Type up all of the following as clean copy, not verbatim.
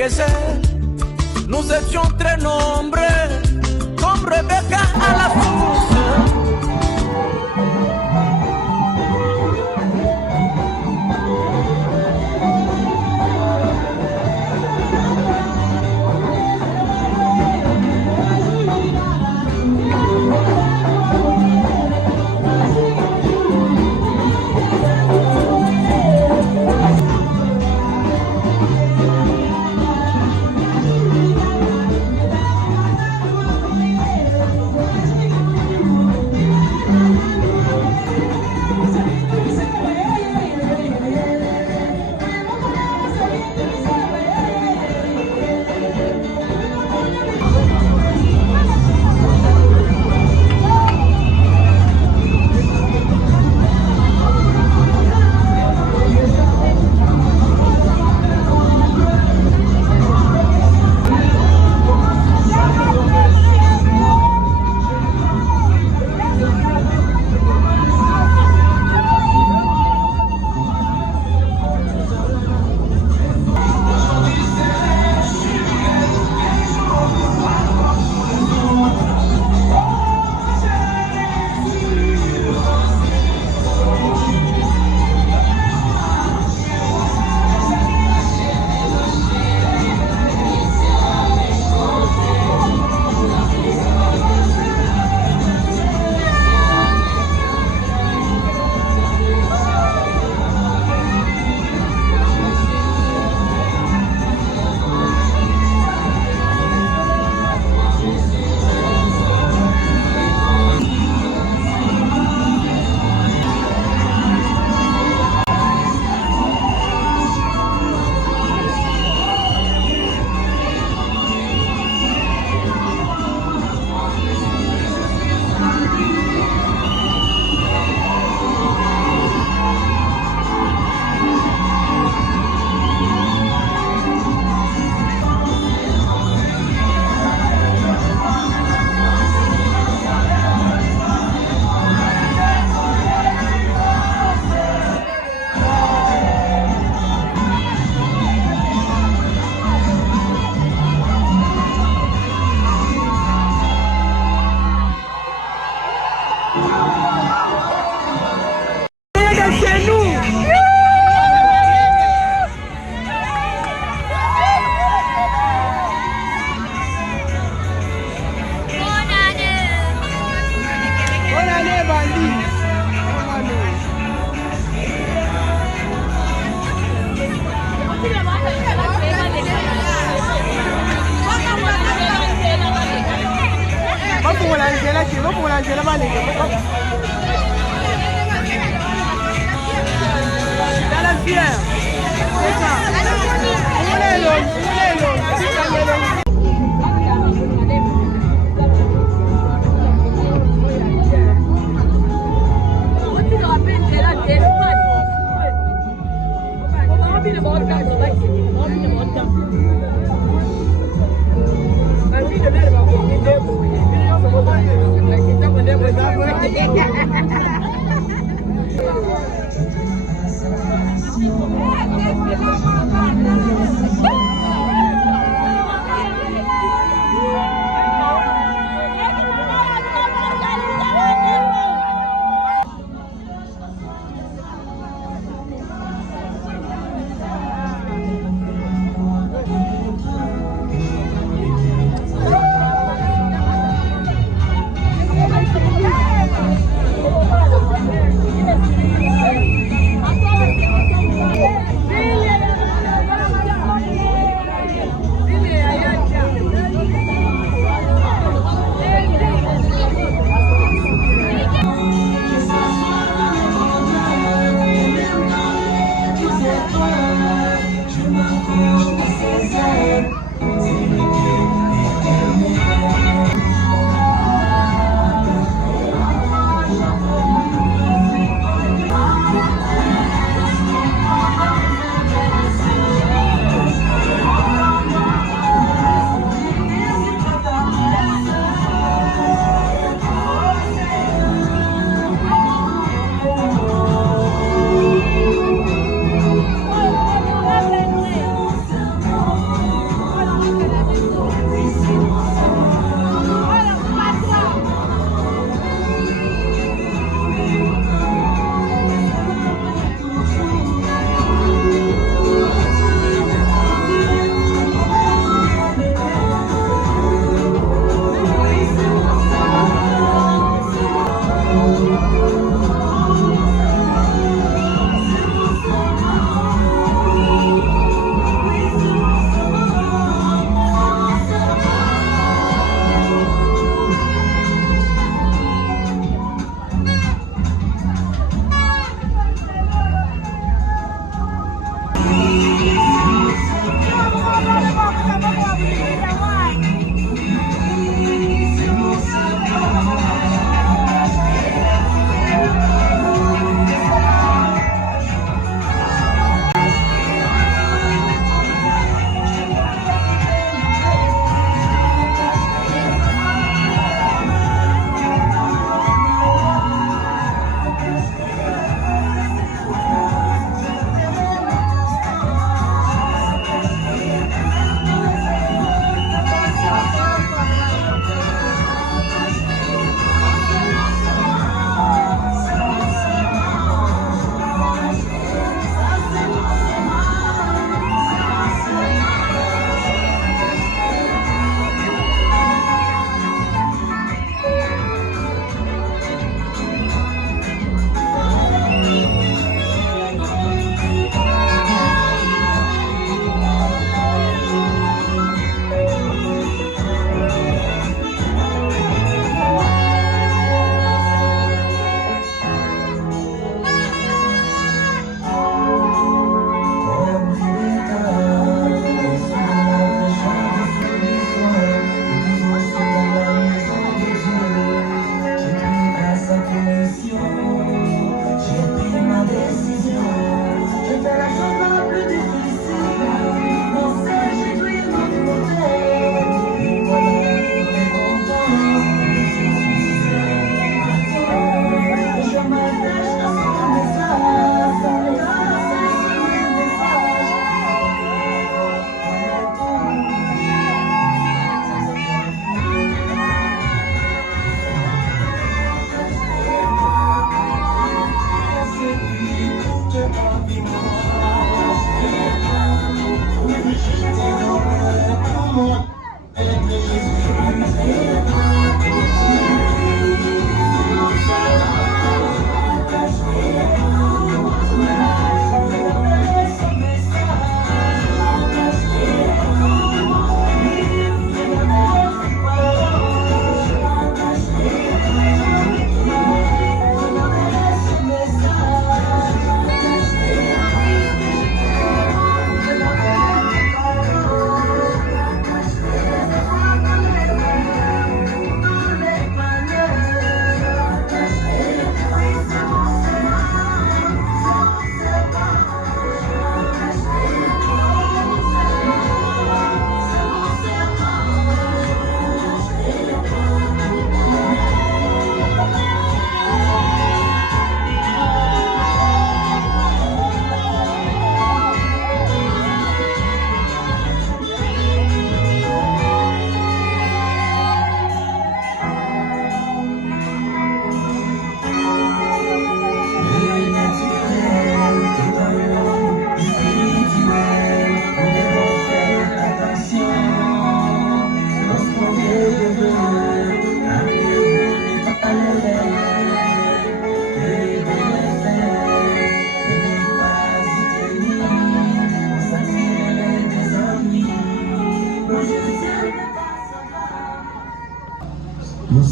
enriquecer. Nous étions très nombreux, comme Rebecca à la source.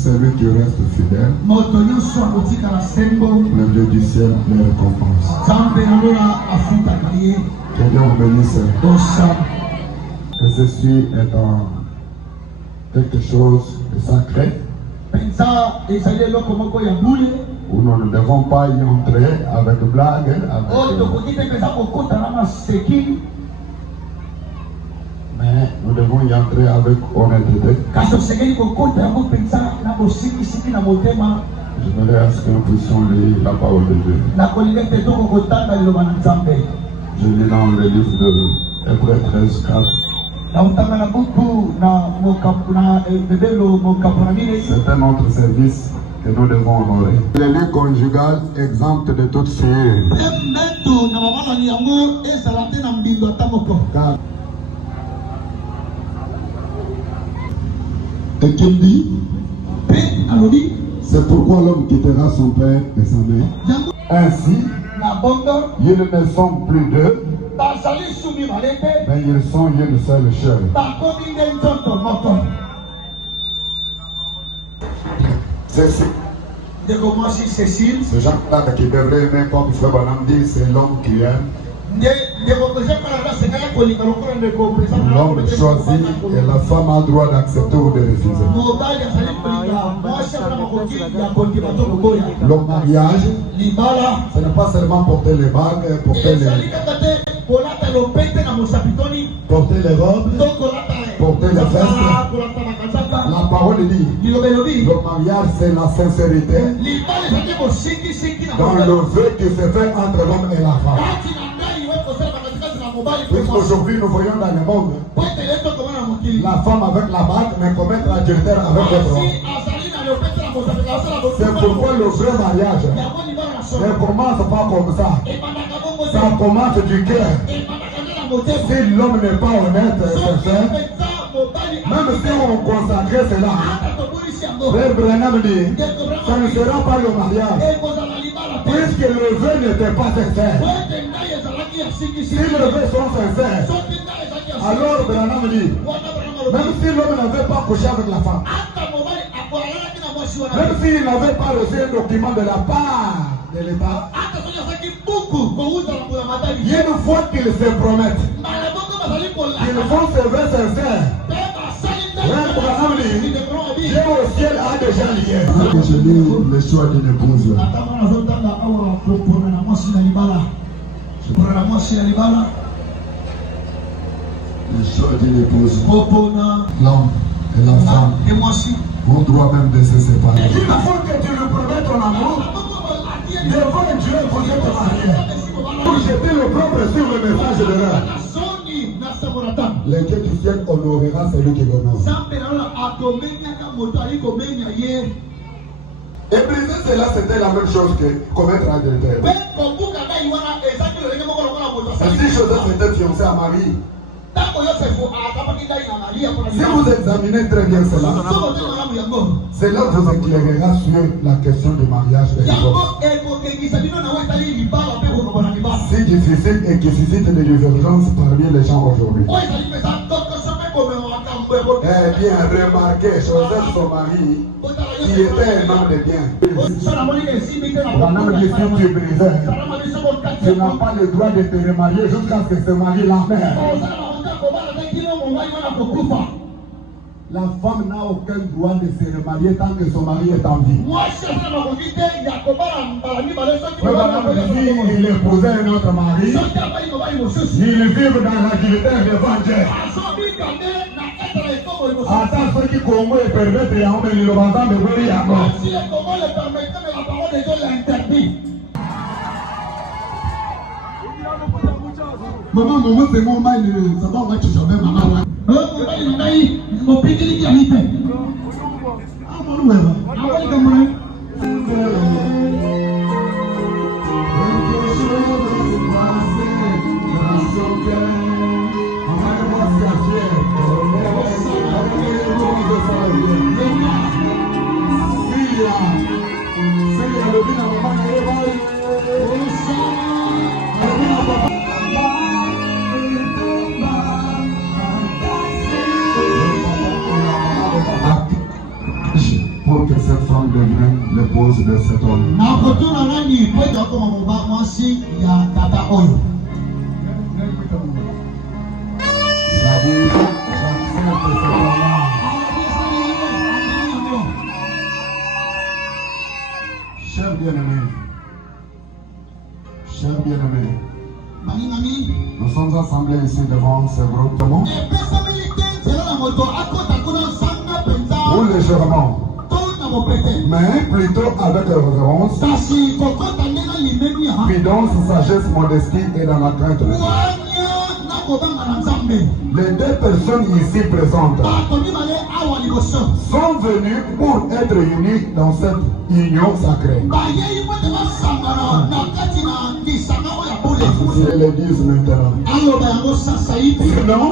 celui qui reste fidèle, le Dieu du ciel les récompense. Que Dieu vous bénisse. Que ceci est quelque chose de sacré, où nous ne devons pas y entrer avec blague, mais nous devons y entrer avec honnêteté. J'aimerais à ce que nous puissions lire la parole de Dieu. Je lis dans le livre de Hébreux 13:4. C'est un autre service que nous devons honorer. Les lieux conjugales exemptes de toute souillure. Et qu'il dit, c'est pourquoi l'homme quittera son père et sa mère. Ainsi, ils ne sont plus deux, mais ils sont une seule chair. Cécile, ce genre-là qui devrait aimer, comme Frère Bonhomme dit, c'est l'homme qui aime. L'homme choisit et la femme a le droit d'accepter ou de refuser. Le mariage, ce n'est pas seulement porter les bagues, porter les robes, porter les vestes. La parole dit, le mariage c'est la sincérité dans le vœu qui se fait entre l'homme et la femme. Puisqu'aujourd'hui nous voyons dans le monde la femme avec la bague mais commettre l'adultère avec l'autre homme. C'est pourquoi le vrai mariage ne commence pas comme ça. Ça commence du cœur. Si l'homme n'est pas honnête, sincère, même si on consacrait cela, Frère Branham dit, ça ne sera pas le mariage. Puisque le vœu n'était pas sincère. Si le vœu sont sincères, alors Branham dit, même si l'homme n'avait pas couché avec la femme, même s'il n'avait pas reçu un document de la part de l'État, une fois qu'ils se promettent, qu'ils font ce vœu sincère, Dieu au ciel a déjà lié. Je lis le choix d'une épouse. Le choix d'une épouse. L'homme et la femme ont droit même de se séparer. Il faut que tu lui promettes ton amour devant Dieu pour te marier. Pour jeter le propre sur le message de l'heure. Le Dieu du ciel honorera celui qui l'honore. Et briser cela, c'était la même chose que commettre l'adultère. Si Joseph était fiancé à Marie, si vous examinez très bien cela, cela vous éclairera sur la question du mariage et du divorce. Si difficile et qui suscite des divergences parmi les gens aujourd'hui. Eh bien, remarquez, Joseph, son mari, qui était un homme de bien. Un homme de bien qui brisait. Tu n'as pas le droit de te remarier jusqu'à ce que ce mari l'emmène. La femme n'a aucun droit de se remarier tant que son mari est en vie. Il épousait un autre mari. Il vit dans l'adultère devant Dieu. Attends, ceux qui Congo et permettent et en le vendant de gloire. Si le Congo le permettait, mais la parole de Dieu l'interdit. Maman, c'est mon mal, ça va, on va te jamais, maman. Mon petit qui habite. Ah, mon nouveau. Ah, pour que de cet homme. C'est-à-dire, j'accepte cet homme-là. Cher bien-aimé, nous sommes assemblés ici devant ce groupe. Ou légèrement, mais plutôt avec révérence, prudence, sagesse, modestie et dans la crainte de Dieu. Les deux personnes ici présentes sont venues pour être unies dans cette union sacrée. Ils le disent maintenant. Sinon,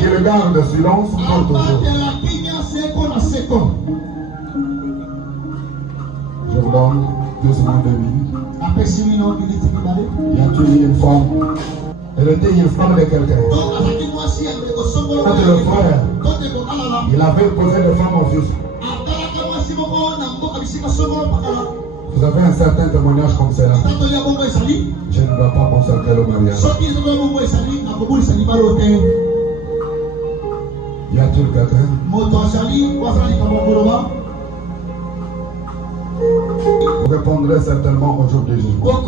qu'ils gardent le silence pour toujours. Je vous donne 2 secondes de minutes. Y a-t-il une femme? Elle était une femme de quelqu'un. Quand le frère, il avait posé de femme au fils. Vous avez un certain témoignage comme cela. Je ne dois pas consacrer le mariage. Y a-t-il quelqu'un? Vous répondrez certainement au jour du jugement.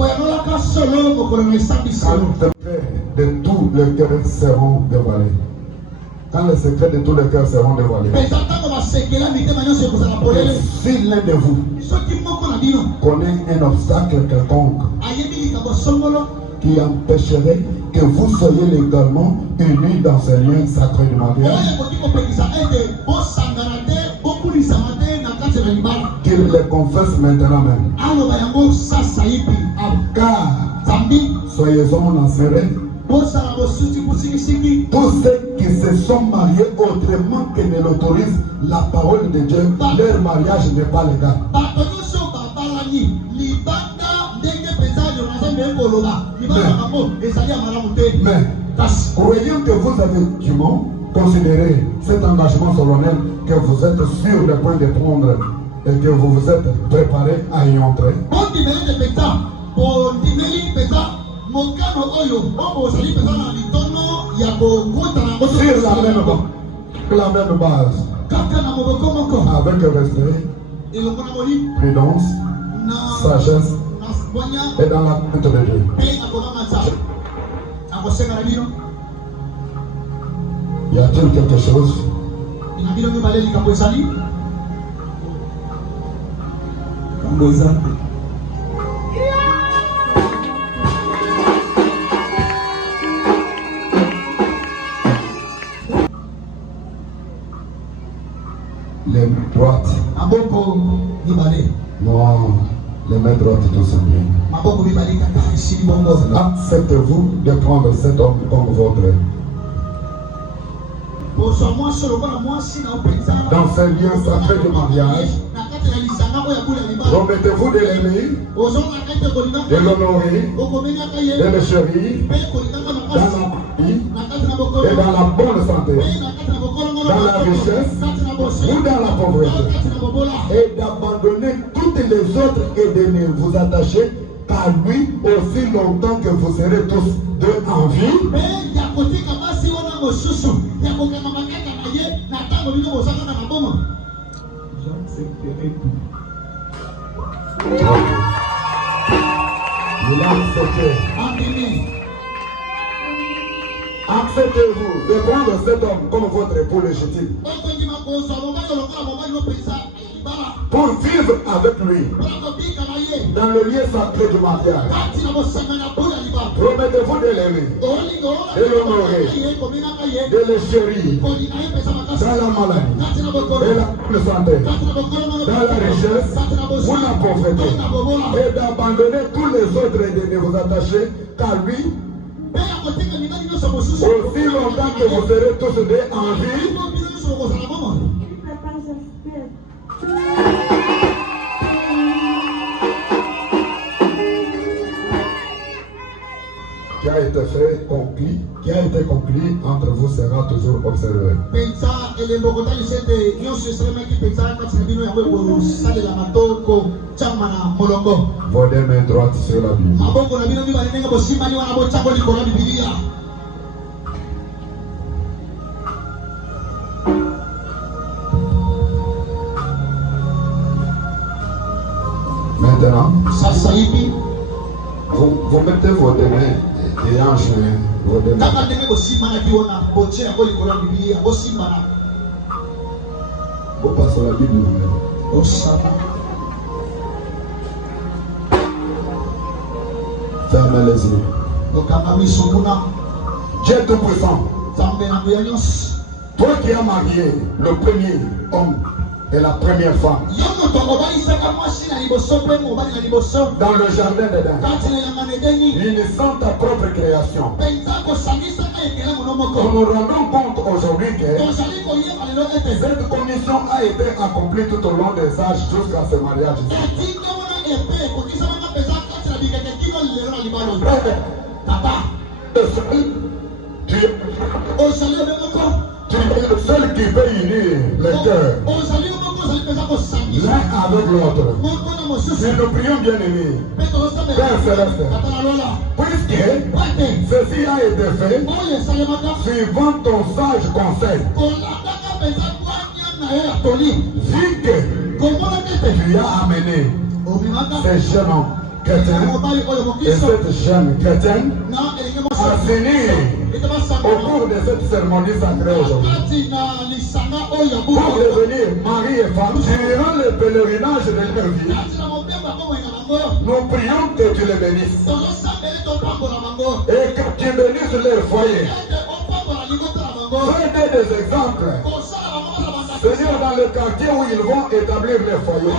De tous les cœurs seront dévoilés. Quand les secrets de tous les cœurs seront dévoilés. Si l'un de vous connaît un obstacle quelconque qui empêcherait que vous soyez légalement unis dans ce lien sacré du mariage, qu'il les confesse maintenant même. Car soyez-en assurés, tous ceux qui se sont mariés autrement que ne l'autorise la parole de Dieu, leur mariage n'est pas légal. Mais croyant que vous avez dûment considéré cet engagement solennel que vous êtes sur le point de prendre et que vous vous êtes préparé à y entrer, sur la même base, avec respect, prudence, sagesse et dans la crainte de Dieu. Y a-t-il quelque chose? Les droites. Non, les mains droites tout sont bien. Acceptez-vous de prendre cet homme comme votre? Dans ce lien sacré de mariage, remettez-vous de l'aimer, de l'honorer, de le chérir, dans la vie et dans la bonne santé, dans la richesse ou dans la pauvreté, et d'abandonner toutes les autres et de ne vous attacher qu'à lui aussi longtemps que vous serez tous deux en vie. Il a accepté. Acceptez-vous de prendre cet homme comme votre époux légitime pour vivre avec lui dans le lieu sacré du mariage. Promettez-vous de l'aimer, de l'honorer, de le chérir dans la maladie, et la santé, dans la richesse ou la pauvreté, et d'abandonner tous les autres et de ne vous attacher qu'à lui aussi longtemps que vous serez tous deux en vie. Qui a été été fait, qui a été conclu entre vous sera toujours observé. Vos deux mains droites sur la Bible. Maintenant, vous mettez vos deux mains et enchaînez vos deux mains. Vous passez la Bible vous-même. Fermez les yeux. Dieu Tout-Puissant, toi qui as marié le premier homme et la première femme dans le jardin d'Éden, unissant ta propre création, nous nous rendons compte aujourd'hui que cette commission a été accomplie tout au long des âges jusqu'à ce mariage. Tu es le seul qui peut unir les cœurs l'un avec l'autre. Mais nous prions bien aimés, Père Céleste, puisque ceci a été fait suivant ton sage conseil, vu que tu as amené ces jeunes hommes chrétiens et cette jeune chrétienne à finir au cours de cette cérémonie sacrée aujourd'hui pour devenir mari et femme durant le pèlerinage de leur vie. Nous prions que tu les bénisses et que tu bénisses leur foyer. Fais des exemples, Seigneur, dans le quartier où ils vont établir leur foyer.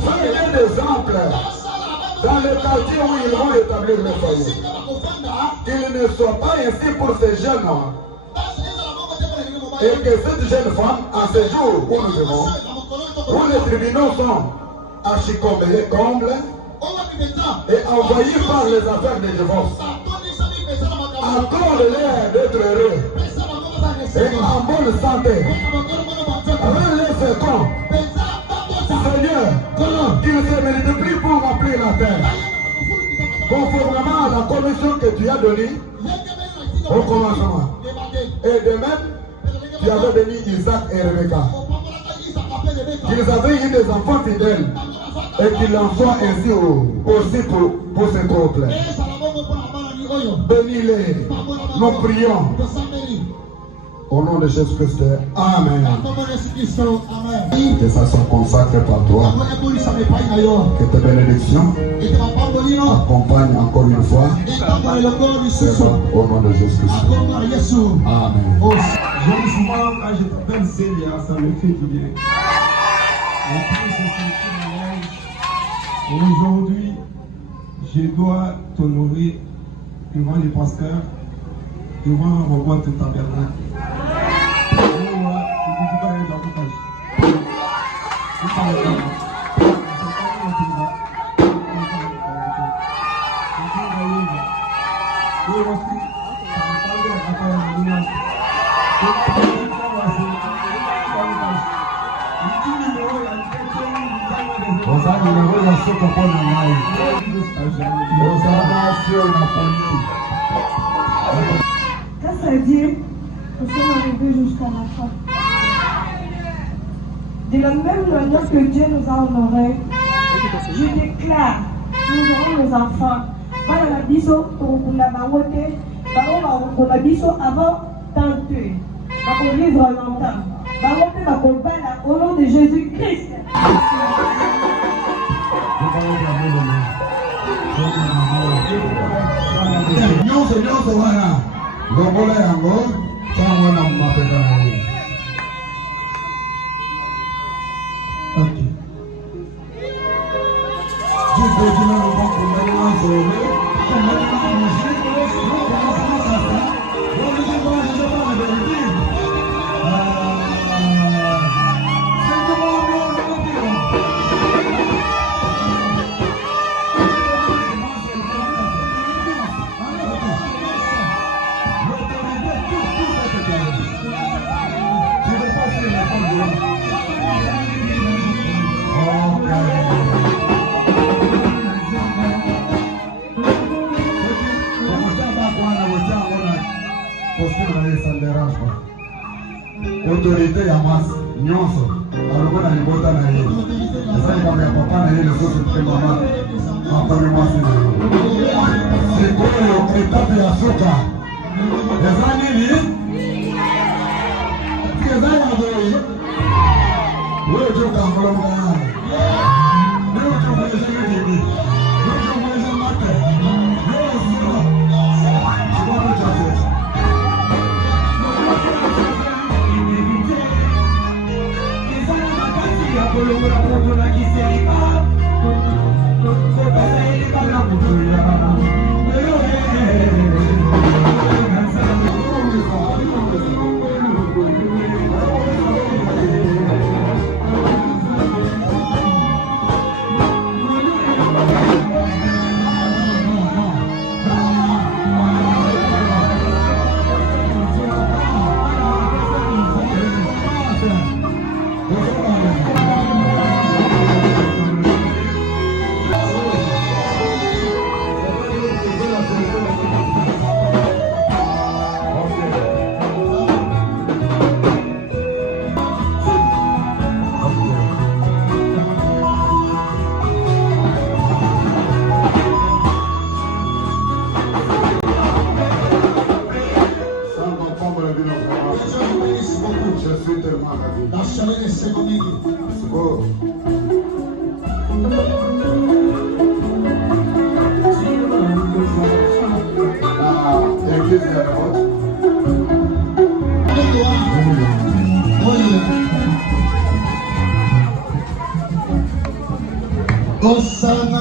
Fais des exemples dans le quartier où ils vont établir leur foyer. Qu'il ne soit pas ainsi pour ces jeunes hommes. Et que cette jeune femme, à ce jour où nous vivons, où les tribunaux sont archi-comblés, et envoyés par les affaires de divorce, accorde-leur d'être heureux et en bonne santé. Rends-les féconds, Seigneur, qu'ils ne se méritent plus pour remplir la terre. Conformément à la commission que tu as donnée au commencement. Et de même, tu avais béni Isaac et Rebecca. Qu'ils avaient eu des enfants fidèles et qu'il en soit ainsi aussi pour ce couple. Bénis-les, nous prions. Au nom de Jésus-Christ, Amen. Que ça soit consacré par toi. Que tes bénédictions accompagnent encore une fois. Au nom de Jésus-Christ. Amen. Je dis souvent, quand je t'appelle Célia, ça me fait du bien. Et aujourd'hui, je dois t'honorer devant les pasteurs, devant mon roi de tabernacle. Grâce à Dieu, nous sommes arrivés jusqu'à la fin. De la même manière que Dieu nous a honorés, je déclare, nous aurons nos enfants. Voilà la biso, la barote, la biso avant tant de vivre longtemps. Au nom de Jésus-Christ. Nyonso wana longola yango ntango na mapeka na ye. Ok. Juste dina nous vont commettre un zone, commettre un musique, nous commençons ça. Bon, je vais pas le dire. kwana wachango na costume na yesa nderaspa. Autorité ya masa nyonso alikuwa na libota na yeye. Sasa ni kama ya papa na yeye sote tukemba mama. Papa ni mwasi na yeye. Sikoyo etape ya soka. Eza nini? Eza ya doi. Wewe joka mlongo yana. Wewe joka mweza nini? Wewe joka mweza mate. Wewe sio. Chibano cha sasa. Kolomora moto na kisema Kota ele kana mutuya Osana.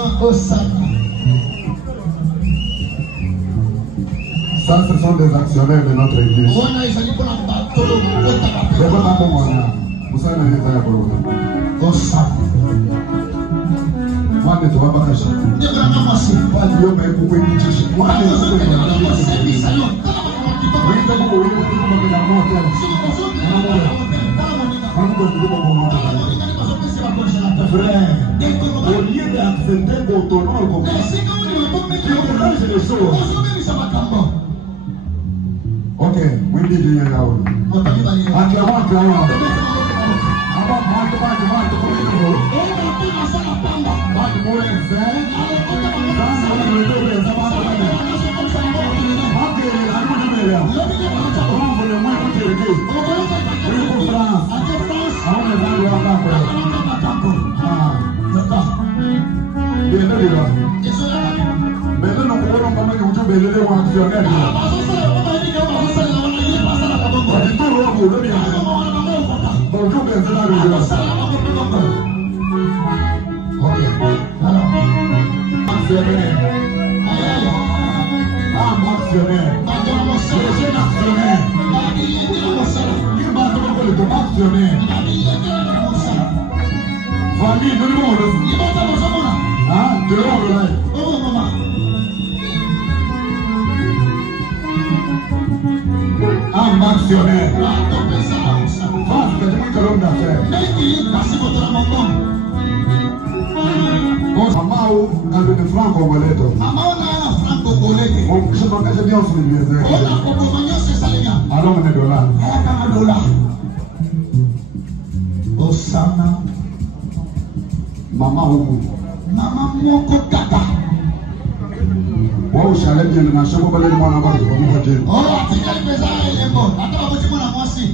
Ça, ce sont des actionnaires de notre église. Frère, au lieu d'accepter votre nom, tu les choses. Ok, we need you now. Maintenant, nous voulons comment nous jouons les actionnaires. Bonjour, famille de monde. Ah, de l'ordre. Un actionnaire. Parce que j'ai un homme d'affaires. Maman a donné franc congolais. On se m'engage bien sur les biais. Alors on est $. Osana. Maman Oumou. Maman Moko Kata. Wow, j'allais bien le marché, vous allez le voir là-bas, vous allez dire. Oh, tu as le présent, il est mort. Attends, vous dites-moi la moi aussi.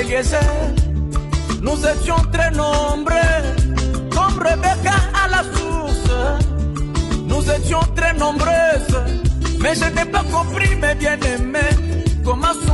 Eliezer. Nous étions très nombreux, comme Rebecca à la source. Nous étions très nombreuses, mais je n'ai pas compris, mes bien-aimés, comment sont